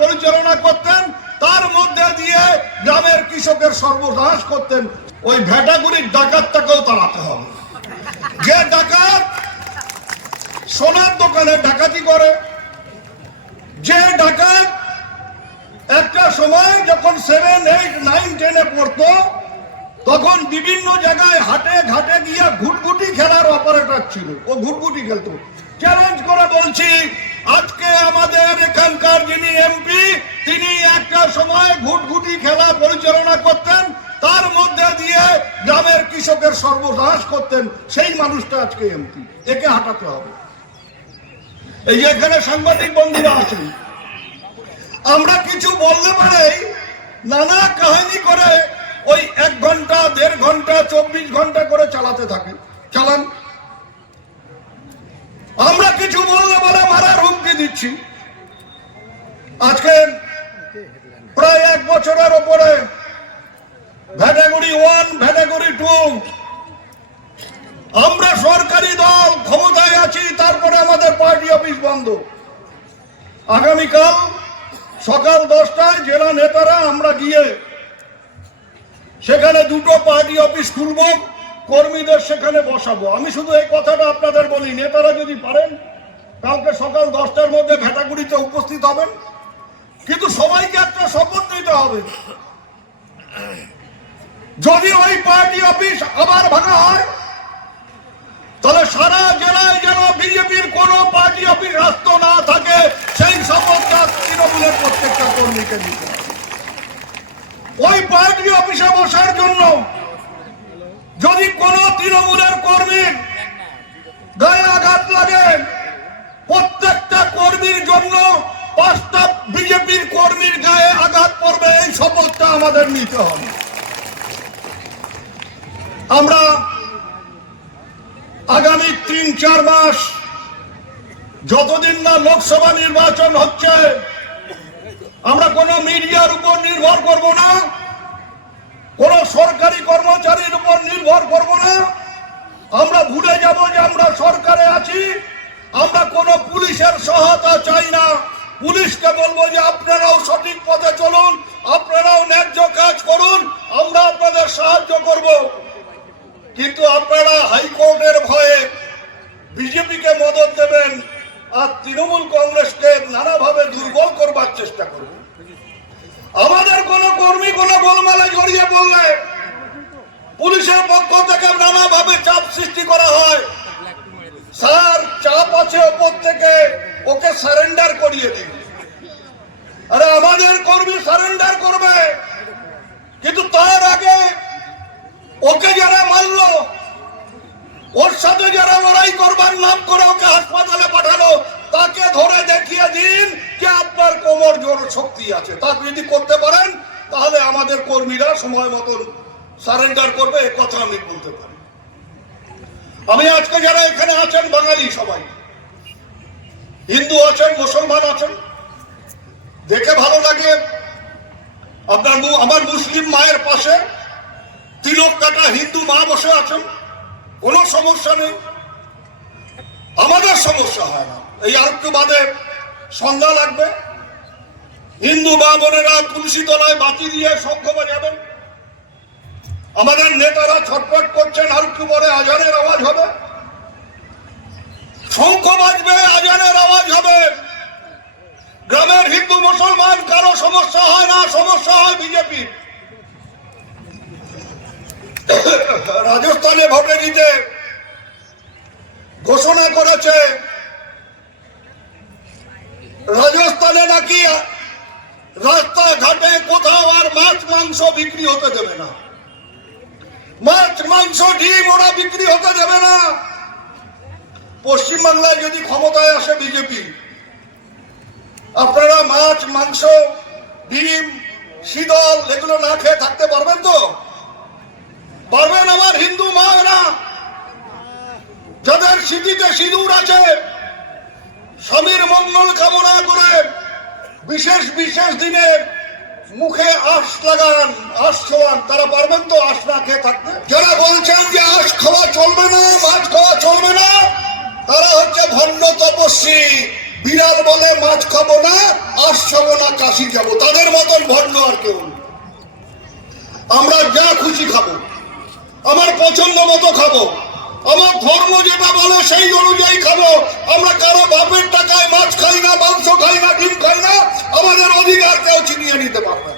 পরিচালনা করতেন, তার মধ্যে দিয়ে গ্রামের কৃষকের সর্বনাশ করতেন। ওই ভেটাগুড়ির ডাকাতটাকেও তাড়াতে হবে। যে ডাকাত সোনার দোকানে ডাকাতি করে, যে ডাকাত একটা সময় যখন সেভেন এইট নাইন টেনে পড়তো, তখন বিভিন্ন জায়গায় হাটে ঘাটে গিয়ে ঘুটঘুটি খেলার অপারেটর ছিল। ও ঘুটঘুটি খেলতো। চ্যালেঞ্জ করে বলছি আজকে আমাদের এখানকার যিনি এমপি তিনি একটা সময় ঘুটঘুটি খেলা পরিচালনা করতেন, তার মধ্যে দিয়ে গ্রামের কৃষকের সর্বনাশ করতেন, সেই মানুষটা আজকে এমপি একে হাঁটাতে হবে। এই এখানে সাংবাদিক বন্ধুরা আছেন, আমরা কিছু পারেই নানা কাহিনী করে ওই এক ঘণ্টা, দেড় ঘণ্টা, চব্বিশ ঘণ্টা করে চালাতে থাকে, চালান আমরা কিছু বললে বলে মারার হুমকি দিচ্ছি। আজকে প্রায় এক বছরের ওপরে ভ্যাটাগুড়ি ওয়ান ভ্যাটাগুড়ি টু, আমরা সরকারি দল, ক্ষমতায় আছি, তারপরে আমাদের পার্টি অফিস বন্ধ। আগামীকাল সকাল দশটায় জেলা নেতারা আমরা গিয়ে সেখানে দুটো পার্টি অফিস খুলব, কর্মীদের সেখানে বসাবো। আমি শুধু এই কথাটা আপনাদের বলি, নেতারা যদি পারেন কালকে সকাল দশটার মধ্যে ভেটাগুড়িতে উপস্থিত হবেন। কিন্তু সবাইকে একটা শপথ নিতে হবে। যদি ওই পার্টি অফিস আবার ভাঙা হয়, তাহলে সারা জেলায় যেন বিজেপির কোন পার্টি অফিস রাস্ত না থাকে, সেই শপথটা তৃণমূলের প্রত্যেকটা কর্মীকে দিতে ওই পার্টি অফিসে বসার জন্য যদি কোন তৃণমূলের কর্মীর গায়ে আঘাত লাগে প্রত্যেকটা কর্মীর জন্য পাঁচটা বিজেপির কর্মীর গায়ে আঘাত পড়বে, এই শপথটা আমাদের নিতে হবে। আমরা আগামী তিন, চার মাস যতদিন না লোকসভা নির্বাচন হচ্ছে, আমরা কোনো মিডিয়ার উপর নির্ভর করব না, কোন সরকারি কর্মচারীর উপর নির্ভর করব না। আমরা ভুলে যাব যে আমরা সরকারে আছি, আমরা কোন পুলিশের সহায়তা চাই না। পুলিশকে বলব যে আপনারাও সঠিক পথে চলুন, আপনারাও ন্যায্য কাজ করুন, আমরা আপনাদের সাহায্য করব। কিন্তু আপনারা হাইকোর্টের ভয়ে বিজেপিকে মদত দেবেন আর তৃণমূল কংগ্রেসকে নানাভাবে দুর্বল করবার চেষ্টা করবেন আমাদের কোন কর্মী কোন গোলমালে জড়িয়ে পড়লে পুলিশের পক্ষ থেকে নানাভাবে চাপ সৃষ্টি করা হয়। স্যার, চাপ আছে ওপর থেকে। ওকে সারেন্ডার করিয়ে দিন। আরে আমাদের কর্মী সারেন্ডার করবে। কিন্তু তার আগে ওকে যারা মারলো, ওর সাথে যারা লড়াই করবার নাম করে ওকে হাসপাতালে পাঠালো, তাকে ধরে দেখিয়ে দিন যে আপনার কোমর জোর শক্তি আছে। তা যদি করতে পারেন, তাহলে আমাদের কর্মীরা সময় মতন সারেন্ডার করবে কথা আমি বলতে পারি। আমি আজকে যারা এখানে আছেন, বাঙালি সবাই হিন্দু আছেন, মুসলমান আছেন। দেখে ভালো লাগে আপনার আমার মুসলিম মায়ের পাশে তিলক কাটা হিন্দু মা বসে আছেন। কোনো সমস্যা নেই। আমাদের সমস্যা হয় না। এই আর একটু বাদে সন্ধ্যা লাগবে। হিন্দু মা বোনেরা তুলসী তলায় বাতি দিয়ে শঙ্খ বাজাবেন আমাদের নেতারা ছটপট করছেন আর পরে আজানের আওয়াজ হবে। শঙ্খ বাজবে, আজানের আওয়াজ হবে। গ্রামের হিন্দু, মুসলমান, কারও সমস্যা হয় না, সমস্যা হয় বিজেপির রাজস্থানে ভোটে দিতে ঘোষণা করেছে। রাজস্থানে নাকি রাস্তা ঘাটে কোথাও আর মাছ, মাংস বিক্রি হতে দেবে না। মাছ, মাংস, ডিম ওরা বিক্রি হতে দেবে না। পশ্চিমবাংলায় যদি ক্ষমতায় আসে বিজেপি, আপনারা মাছ, মাংস, ডিম, শীতল, এগুলো না খেয়ে থাকতে পারবেন তো? পারবেন আমার হিন্দু মায়েরা? যাদের স্মৃতিতে সিঁদুর আছে, স্বামীর মঙ্গল কামনা করে বিশেষ বিশেষ দিনে মুখে আশ লাগান, আশ ছোঁয়ান, তারা পারবেন তো আশ না খেয়ে থাকতে? যারা বলছেন যে আশ খাওয়া চলবে না মাছ খাওয়া চলবে না তারা হচ্ছে ভণ্ড তপস্বী বিড়াল বলে মাছ খাব না খাব না, কাশি যাব তাদের মতন ভণ্ড আর কেউ আমরা যা খুশি খাব, আমার পছন্দ মতো খাব, আমার ধর্ম যেটা বলে সেই অনুযায়ী খাব। আমরা কারও বাপের টাকায় মাছ খাই না, মাংস খাই না, ডিম খাই না, আমাদের অধিকার কেউ ছিনিয়ে নিতে পারবে।